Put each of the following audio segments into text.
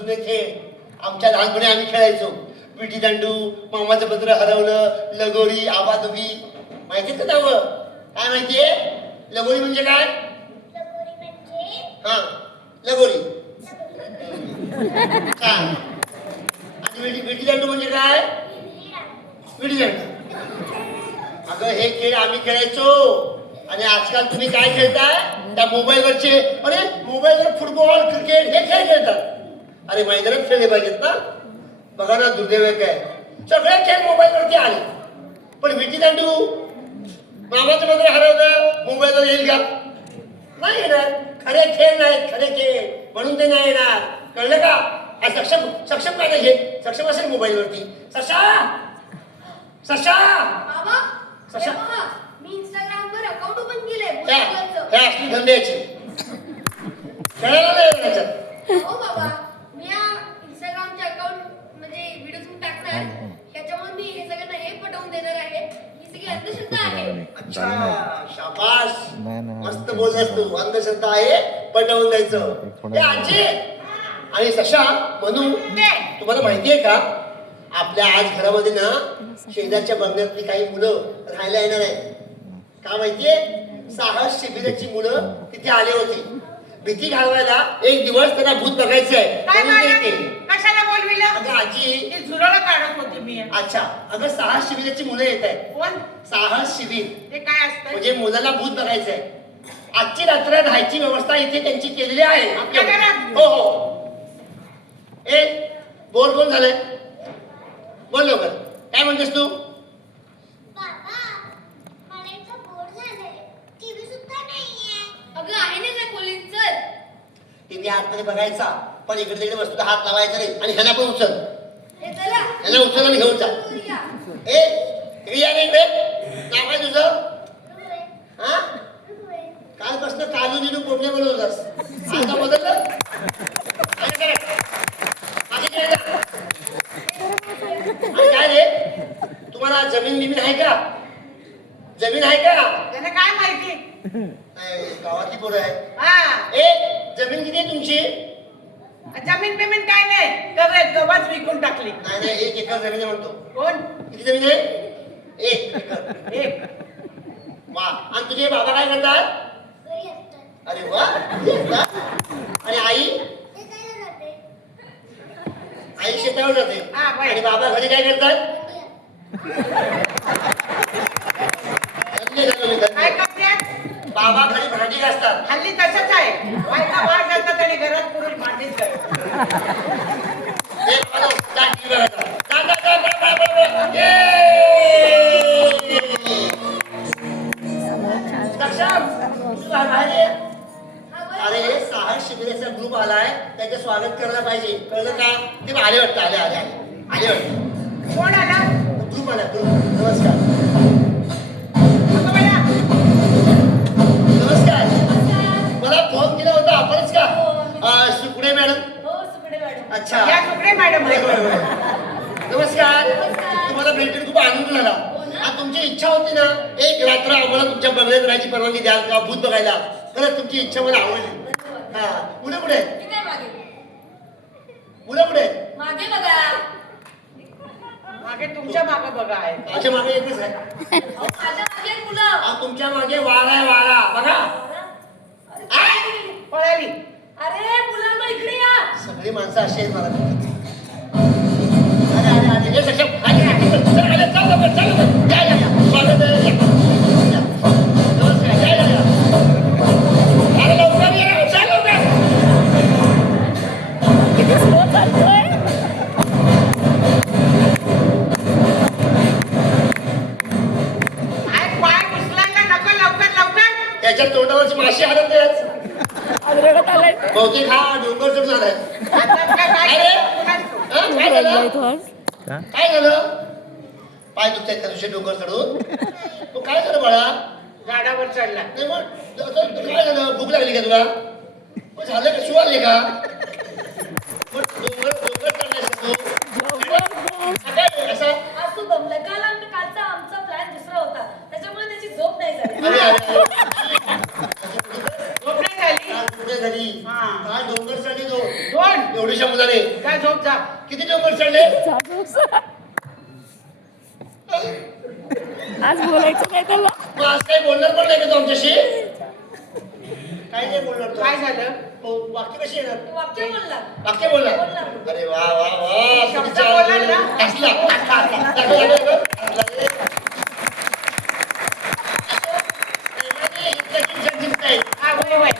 जुने खेळ आमच्या लहानपणी आम्ही खेळायचो. विटी दांडू, मामाचं पत्र हरवलं, लगोरी, आबाधुबी. माहितीये का नाव? काय माहितीये लगोरी म्हणजे काय? हा लगोरी. आणि विटी दांडू म्हणजे काय? विटी दांडू. अगं हे खेळ आम्ही खेळायचो. आणि आजकाल तुम्ही काय खेळताय? त्या मोबाईलवरचे, अरे मोबाईलवर फुटबॉल, क्रिकेट हे खेळ खेळतात. अरे मैदानात खेळले पाहिजेत ना. बघा ना दुर्दैव काय, सगळे खेळ मोबाईलवरती आले. पण विटी दांडू, मामाचं पत्र हरवलं, मोबाईलवर येईल का? नाही येणार. खरे खेळ नाहीत, खरे खेळ म्हणून ते नाही येणार. कळलं का? सक्षम सक्षम काय नाही घेत. सक्षम असेल मोबाईलवरती. सशा सशा सशा मी इंस्टाग्रामवर अकाउंट ओपन केलंय. हे असली धंद्याची खेळायला नाही त्याच्यात. हो बाबा, मी या इंस्टाग्रामचे अकाउंट म्हणजे व्हिडिओ तुम्ही टाकणार त्याच्यामुळे मी हे सगळ्यांना हे पटवून देणार आहे. ही सगळी अंधश्रद्धा आहे. अच्छा शाबास, मस्त बोललास तू. अंधश्रद्धा आहे पटवून द्यायचं. हे आजी आणि सशा म्हणू तुम्हाला माहितीये का, आपल्या आज घरामध्ये ना शेजारच्या बंगल्यातली काही मुलं राहायला येणार आहे. का माहितीये? साहस शिबिराची मुलं तिथे आले होते. भीती घालवायला एक दिवस त्यांना भूत बघायचं आहे. कशाला बोलविलं? अगं आजी, ते झुरळ काढत होते मी. अच्छा अगं साहस शिबिराची मुलं येत आहेत. कोण? साहस शिबिर ते काय असतं? म्हणजे मुलाला भूत बघायचं आहे. आजची रात्र राहायची व्यवस्था इथे त्यांची केलेली आहे. आपल्या घरात? हो हो. ए बोल बोल झालंय, बोल लवकर. काय म्हणतेस तू? अगं आहे ना त्या खोलीत, चल. टीव्ही आतमध्ये बघायचा, पण इकडे तिकडे वस्तूला हात लावायचा नाही. आणि ह्याला पण उचल, हे चला. ह्याला उचल आणि घेऊन जा. ए इकडे या ना इकडे. नाव काय तुझं? हा कालपासून काजू दिनू कोंबडे बोलत होतास, आता बदललं? काय रे, तुम्हाला जमीन बिमीन आहे का? जमीन आहे का? त्याला काय माहिती? गावातली पोरं आहे. हा, ए जमीन किती आहे तुमची? जमीन बिमीन काय नाही, गव्हाच विकून टाकली. नाही नाही, 1 एकर जमीन आहे म्हणतो. कोण? किती जमीन आहे? 1 एकर. एक. वा. आणि तुझे बाबा काय करतात? अरे वा. आणि आई? आई शेतावर जाते. हा, बाई. आणि बाबा घरी काय करतात? काय करतात? बाबा घरी भांडी घासतात. हल्ली तसंच आहे. बायका बाहेर जातात आणि घरात पुरुष भांडीच करतात. अरे साहस शिबिराचा ग्रुप आलाय, त्याचं स्वागत करायला पाहिजे. कळलं का? ते आले वाटतं. आले आले आले वाटतं. कोण आला? ग्रुप आला ग्रुप. नमस्कार अगं बाया, नमस्कार. मला फोन केला होता आपणच का? सुकडे मॅडम. हो सुकडे मॅडम. अच्छा या सुकडे मॅडम. नमस्कार. तुम्हाला भेटून खूप आनंद झाला. आज तुमची इच्छा होती ना, एक रात्र आम्हाला तुमच्या बंगल्यात राहायची परवानगी द्याल का? भूत बघायला. खरंच तुमची इच्छा मला आवडली. हा पुढे पुढे मी काय मागे? पुढे पुढे मागे बघा. मागे तुमच्या मागे बघा आहे. माझ्या मागे एकच आहे. अहो, माझ्या मागे आहेत मुलं. तुमच्या मागे वारा आहे वारा. बघा पळाली. अरे मुलांना इकडे या. सगळी माणसं अशी आहेत मला. अरे अरे अरे हे सक्षम. अरे अरे चल लवकर, चल लवकर. या या या. स्वागत आहे. या. या. नमस्कार. या या या. अरे लवकर या. चल लवकर. किती स्लो चालतोय. पाय उचलायला नको, लवकर लवकर. त्याच्या तोंडावरची माशी हरत नाही. रडत आलाय. बहुतेक हा डोंगर चढून आलाय. आता काय अरे करायचं? हा, काय झालं? आज काय झालं? पाय दुखतायत का तुझे डोंगर चढून? तू काय झालं बाळा? झाडावर चढला. नाही मग काय झालं? भूक लागली का तुला? मग झालं का? शिवाले का? मग डोंगर डोंगर चढलायस तू? काय असं? आज तू दमलाय. कालचा आमचा प्लॅन दुसरा होता, त्याच्यामुळे त्याची झोप नाही झाली. अरे अरे झोप नाही झाली. कुठे झाली? हा. काय डोंगर चढली तो? कोण? एवढीशा मुलाने किती डोंगर चढले? आज बोलायचं काय त्याला? मग आज काही बोलणार पण नाही का तू आमच्याशी? काही नाही बोलणार तू. काय झालं? मग वाक्य कशी येणार? तू वाक्य बोलला. वाक्य बोलणार? बोलणार. अरे वा वा वा शब्द किती छान बोलाल बोलला. ना? हसला, हसला, हसला. दाखव. प्रेमाने इतकं जिंकत जिंकताय. हा वय वय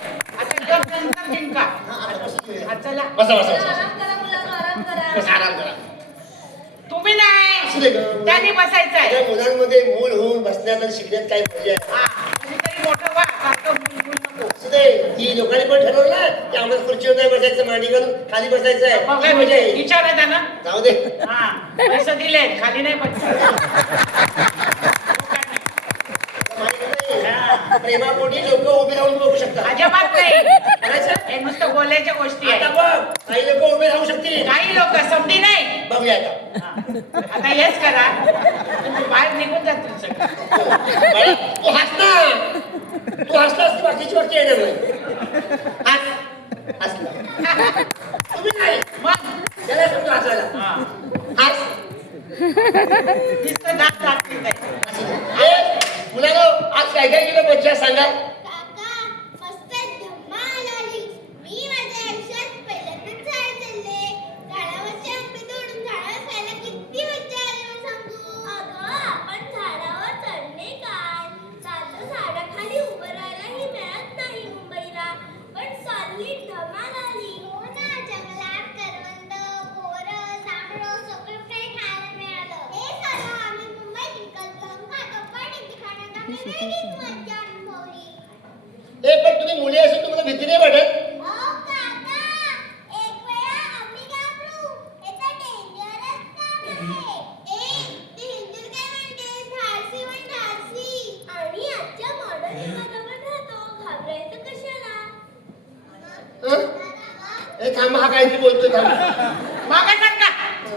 आता गप नंतर जिंका. हा, आता बसून घेऊया. हा, चला बसा बसा बसा आराम करा मुलांनो, आराम करा. बसा आराम करा. तुम्ही असू दे नाही गं. त्यांनी बसायचंय. त्या मुलांमध्ये मूल होऊन बसण्यात आणि शिकण्यात काही मजा आहे. हा कोणीतरी मोठं व्हा सारखं मुलगुल नको. असू दे ती लोकांनी पण ठरवलं ना की आम्हाला खुर्चीवर नाही बसायचं मांडी घालून खाली बसायचं आहे काय मजा आहे. विचारा त्यांना. जाऊ दे हा पैसे दिले खाली नाही बसायचं. प्रेमापोटी लोक उभे राहून बघू शकतात. अजिबात नाही करायचं? हे नुसतं बोलायच्या गोष्टी आता आहेत. बघ काही लोक उभे राहू शकतील. काही लोक समधी नाही. बघूया आता. हा. आता हेच करा तुम्ही बाहेर निघून जातील सगळं. बाळा, तू हस ना. तू हसलास की बाकीची वाक्य येणार नाही. हस हसला तुम्ही नाही मग त्याला समजा हसायला. हा. हस नुसतं दात लागतील ते. ए, मुलांनो आज काय काय केलं बच्चा सांगा. काका मस्त धमाल आली. मी माझ्या आयुष्यात पहिल्यांदाच झाड चढले. झाडावरचे आंबे तोडून झाडावर खायला किती मज्जा आली मला सांगू. अगं आपण झाडावर चढले काय? साधं झाडाखाली उभं राहायलाही मिळत नाही मुंबईला. पण सॉलिड धमाल आली. हो ना जंगलात करवंद, बोरं, जांभळं सगळं काही खायला मिळालं. हे सर्व आम्ही मुंबईत विकत घेऊन खातो. पण इथे खाण्यात आम्ही वेगळीच मज्जा अनुभवली. ए पण तुम्ही मुली असून तुम्हाला भीती नाही वाटत? अहो काका, एक वेळा आम्ही घाबरू. हे तर डेंजरस काम आहे. ते हिंदूर काय म्हणते? धाडसी म्हण धाडसी. आणि आजच्या मॉडर्न युगात आपण राहतो. घाबरायचं कशाला? हं? ए थांब हा काहीतरी बोलतोय थांब. मागं सरका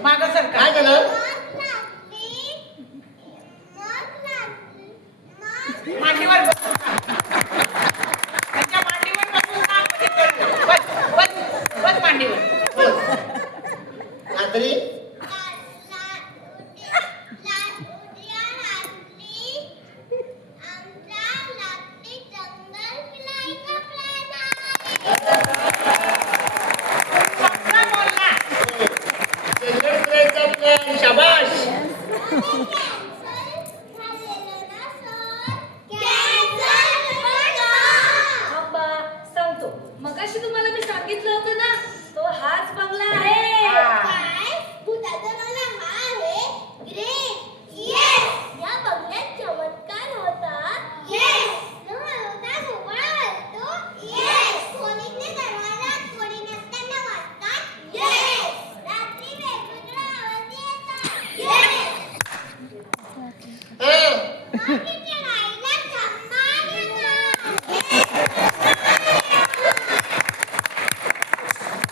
मागं सरका. काय झालं? मग लागते. मग लागते. मग मांडीवर बसून खा. त्यांच्या मांडीवर बसून खा म्हणजे कळलं. बस बस बस मांडीवर. बोल. रात्री उद्या रात्री आमच्या रात्री जंगल फिरायचा प्लॅन आहे. चांगला बोलला. जंगल फिरायचा प्लॅन शाबाश. कॅन्सल झालेलं ना सर. कॅन्सल थांबा, सांगतो. मगाशी तुम्हाला मी सांगितलं होतं ना, तो हाच बंगला आहे. हा. काय? भूताचा बंगला हा आहे? ग्रेट. येस. या बंगल्यात चमत्कार होता. येस. होता भोपळा वाजतो. येस. कोणीतरी दरवाजात कोणी नसताना वाजतात. येस. रात्री वेगवेगळे आवाज येतात. येस. हं. बाकीच्या राहिला धमाल येणार.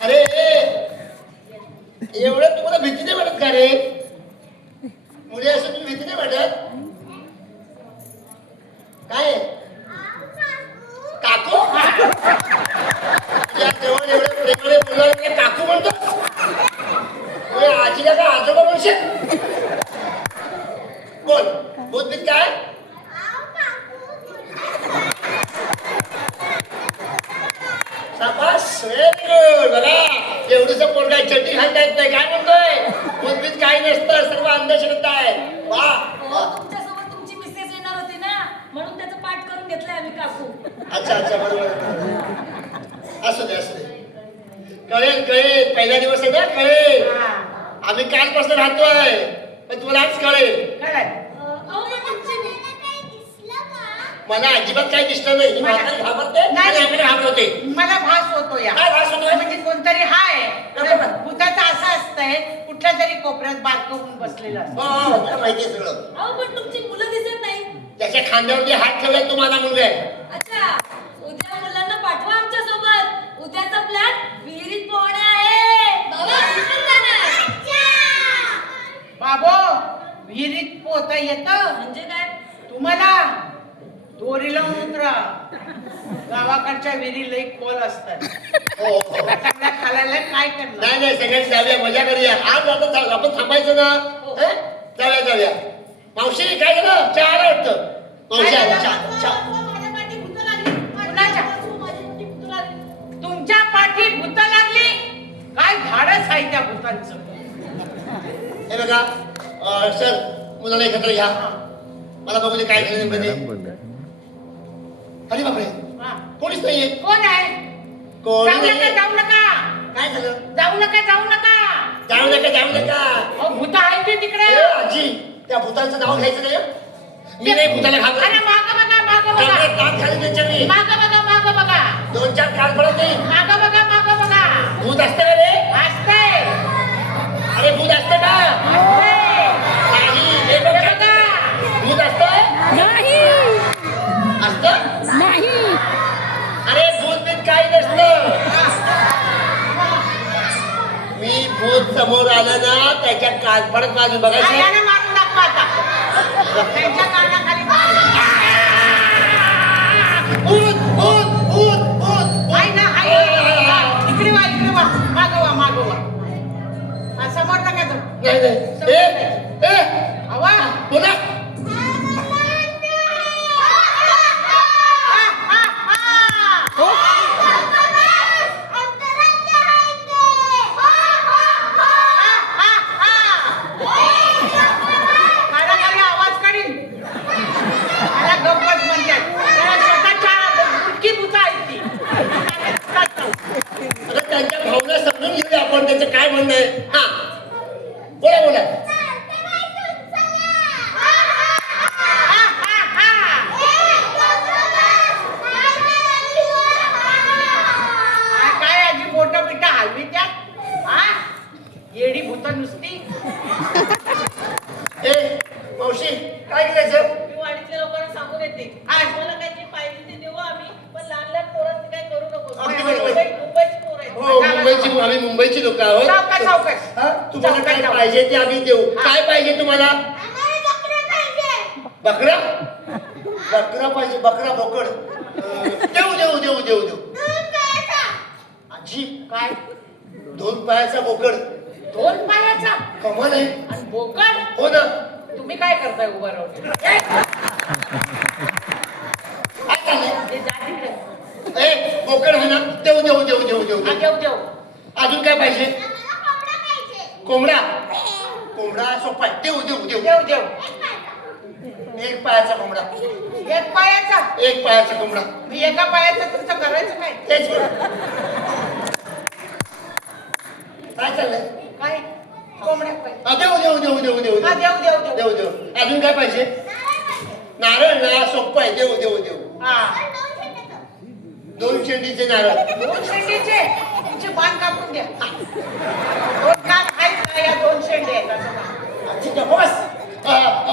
अरे एवढं तुम्हाला भीती नाही वाटत का रे? मुली असून तुम्ही भीती नाही वाटत? काय काकू? तुझ्या जवळ एवढं प्रेमाने बोलणारे काकू म्हणतो? तुझ्या आजीला का आजोबा म्हणशील? बोल भूतभीत काय? शाबास व्हेरी गुड. बघा एवढंच पोरगा चड्डी घालता येत नाही काय म्हणतोय? भूतभीत काही नसतं सर्व अंधश्रद्धा आहे. वा हो, तुमच्यासोबत तुमची मिसेस येणार होती ना, म्हणून त्याचं पाठ करून घेतलंय आम्ही काकू. अच्छा अच्छा बरोबर. असू दे असू दे. कळेल कळेल पहिला दिवस आहे ना कळेल. हा. आम्ही कालपासून राहतोय पण तुम्हाला आज कळेल. खरंय. अहो, पण तुमची काही दिसलं का? मला अजिबात काही दिसलं नाही. ही म्हातारी घाबरते आणि आम्ही घाबरवते. मला भास होतो या. काय भास होतोय? म्हणजे कोणतरी हाय. बरोबर. भूताचं असं असतंय कुठल्या तरी कोपऱ्यात बारकवून बसलेलं असतं. हो तुला माहिती आहे सगळं. अहो, पण तुमची मुलं दिसत नाही. त्याच्या खांद्यावरती हात ठेवलाय तुम्हाला मुलगा आहे. अच्छा, उद्या मुलांना पाठवा आमच्या सोबत. उद्याचा प्लॅन विहिरीत पोहणं आहे. बाबा, कुठं जाणार? बाबो विहिरीत पोहता येतं म्हणजे काय? तुम्हाला दोरी लावून उतरा. गावाकडच्या विहिरीला एक कॉल असतात हो हो. चांगल्या खाल्याला काय करणार नाही नाही सगळ्यांनी जाऊया मजा करूया आज आपण थांबायचं ना हं? जाऊया मावशी काय झालं चहा आला वाटतं मावशी आला चहा तुमच्या पाठी भूत लागली काय धाडच आहे त्या भूतांचं हे बघा सर मुलाला एकत्र घ्या मला बघू दे काय झालं नेमकं ते. अरे बापरे हा. कोणीच नाहीये कोण आहे कोणी जाऊ नका नाहीये जाऊ नका काय झालं जाऊ नका जाऊ नका जाऊ नका अहो, भूत आहे ते तिकडे ए, आजी त्या भूतांचं नाव घ्यायचं नाही हं? मी नाही भूताला अरे घाबरत माग बघा दात खाली त्यांच्या मी माग बघा 2-4 कान पडत नाही माग बघा भूत असतं का रे असतंय अरे भूत असतं का असतंय नाही हे बघ हे बघा. भूत असतं नाही असतं नाही अरे भूत बीत काही नसतं मी भूत समोर आलं ना त्याच्या कान पडत माझं बघायचं यानं मारून दाखवा आता त्यांच्या कानाखाली भूत भूत भूत भूत आहे ना आहे इकडे वा मागवा समोर नका जाऊ नाही नाही ए हवा बोला आवाज काढीन मला गप्पच म्हणतात त्याला स्वतःच्या बुटकी भूत आहे ती आता त्यांच्या भावना समजून घेऊया आपण त्याचं काय म्हणणं आहे हा बोला काय आजी बोट बिटा हलवी त्या येडी भूत नुसती ए मावशी काय करायचं मी वाडीतल्या लोकांना सांगून येते हा. मला काय जे पाहिजे ते देऊ आम्ही पण लहान लहान पोरांनी काय करू नको अगदी बरोबर. मुंबईची पोर आहेत हो मुंबईची आम्ही मुंबईची लोक आहोत सावकाश हा? तुम्हाला काय पाहिजे ते आम्ही देऊ काय पाहिजे तुम्हाला बकरा बकरा पाहिजे बकरा बोकड देऊ आजी काय 2 पायाचा बोकड 2 पायाचा कमाल आहे आणि बोकड हो ना तुम्ही काय करताय उभा राहून काय चाललंय ते जा तिकडे ए बोकड आहे ना देऊ हा, देऊ अजून काय पाहिजे कोंबडा कोंबडा सोपा आहे देऊ देऊ एक पायाचा कोंबडा एक पायाचा एक पायाचा कोंबडा मी एका पायाचं तुमचं करायचं काय तेच बरं. काय चाललंय काय कोंबड्या पाय हा, देऊ हा देऊ अजून काय पाहिजे नारळ ना सोपं आहे देऊ हा 2 शेंडीचे नारळ 2 शेंडीचे तुमचे बाण कापून द्या 2 कान आहेत का या 2 शेंडे आहेत असं का? ठीक आहे बस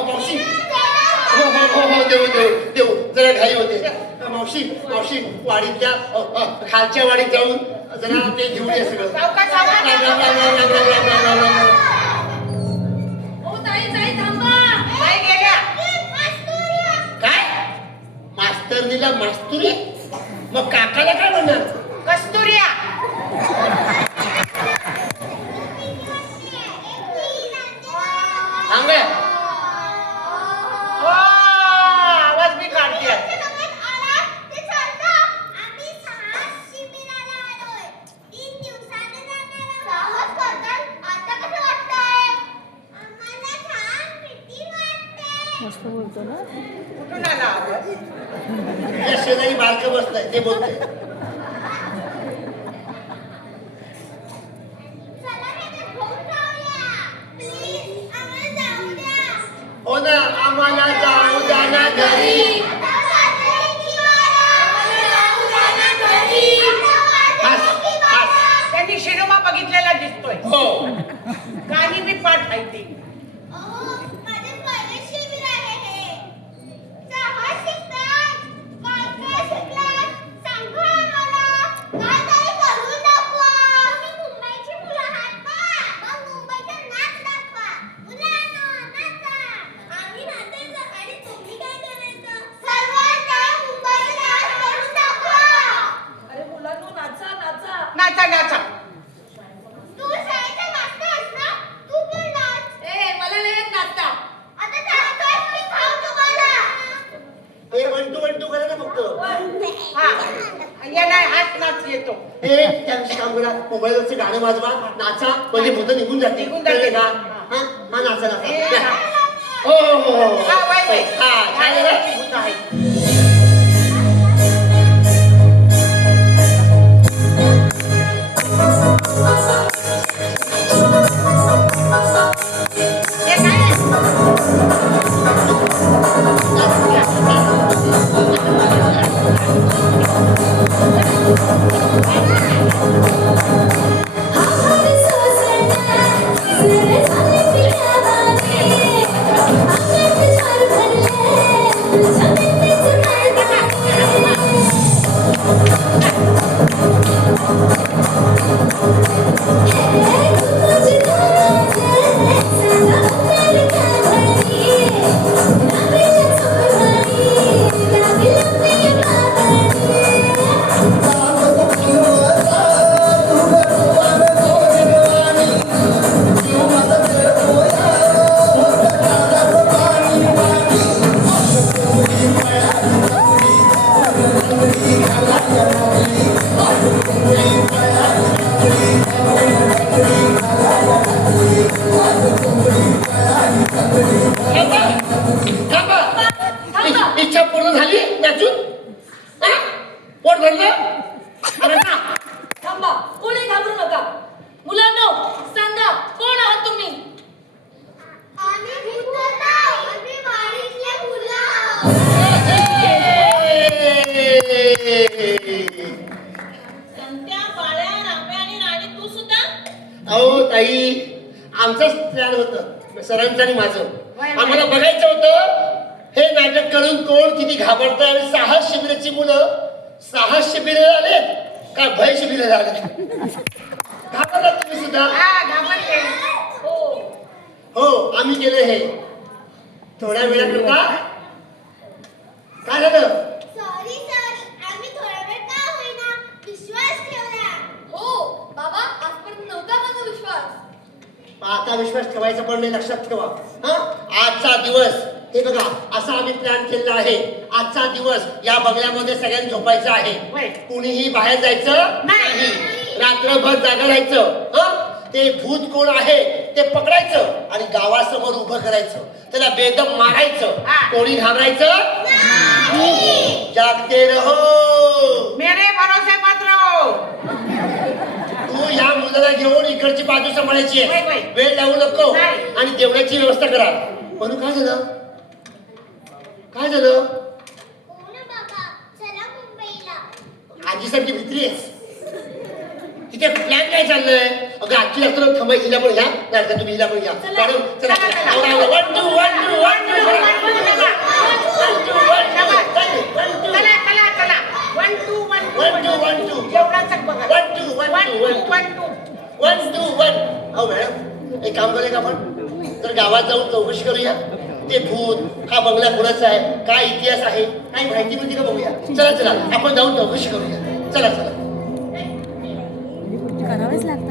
मावशी हो देऊ जरा घाई होते मावशी वाडीतल्या खालच्या वाडीत जाऊन जरा ते घेऊन ये सगळं सावकाश हो ताई थांबा काय गेल्या काय मास्तरनीला मास्तुरी मग काकाला काय म्हणणार कस्तुरिया सांगा हो आवाज मी काढते मस्त बोलतो ना कुठून आला आवाज या शेजारी बारकं बसलंय ते बोलतंय हो ना आम्हाला जाऊ द्या ना घरी त्यांनी शिरोमा बघितलेला दिसतोय हो गाणी मी पाठ ऐकते शिकतात काय शिकलात सांगा फक्त. हा या नाही हाच नाच येतो. ए त्या दिवशी काम करा, मोबाईलवरचे गाणं वाजवा, नाचा, म्हणजे भूत निघून जाते. निघून जाते. का हा हा नाचा ए, नाचा. हा. हो हो हो हो. हा वय वय हा काय झालं? गाण्याची भूत आहे. हे काय आहे? थांबा. इच्छा पूर्ण झाली नाचून? हा? पोट भरलं? अरे ना. थांबा, कोणी घाबरू नका. मुलांनो, सांगा कोण आहात तुम्ही? आम्ही भूत नाही, आम्ही वाडीतले मुलं. संत्या, बाळ्या, राम्या आणि राणी तू सुद्धा? अहो ताई, आमचंच प्लॅन होतं सरांचं आणि माझं. आम्हाला बघायचं होतं हे नाटक करून कोण किती घाबरतं आणि साहस शिबिराची मुलं साहस शिबिर आले का भय शिबिर झाले. घाबरलात तुम्ही सुद्धा? हा घाबरते. हो आम्ही केलं हे थोड्या वेळाकरता. काय झालं? सॉरी सॉरी, आम्ही थोडा वेळ का होईना विश्वास ठेवला. हो बाबा, आजपर्यंत नव्हता माझा विश्वास. आता विश्वास ठेवायचा पण नाही, लक्षात ठेवा. हा आजचा दिवस हे बघा असा आम्ही प्लॅन केलेला आहे. आजचा दिवस या बंगल्यामध्ये सगळ्यांनी झोपायचं आहे. होय. कुणीही बाहेर जायचं नाही. रात्रभर जागा राहायचं. ते भूत कोण आहे ते पकडायचं आणि गावासमोर उभं करायचं, त्याला बेदम मारायचं. हा. कोणी घाबरायचं? जागते रहो. मेरे भरोसे मत रहो. तू या मुलाला घेऊन इकडची बाजू सांभाळायची होय, होय. आहे. वेळ लावू नको नाही. आणि जेवणाची व्यवस्था करा. म्हणून काय झालं? काय झालं? हो ना बाबा, चला मुंबईला. आजीसारखी भित्री आहेस. तिथे प्लॅन काय चाललंय? अगं आजची रात्र थांबायची, हिला पण घ्या, नाही तुम्ही हिला पण घ्या. मॅडम चला चला. आवरा, आवरा. 1 2 1 2 1 2 चला चला चला. 1 2 1 1 2 1 2 जेवणाचं बघा. 1 2 1 2 1 2 1 2 1. अहो मॅडम एक काम करूया का आपण तर गावात जाऊन चौकशी करूया. ते भूत हा बंगला कोणाचा आहे, काय इतिहास आहे, काही माहिती मिळते का बघूया. चला चला आपण जाऊन चौकशी करूया. चला चला. करावेच लागतं.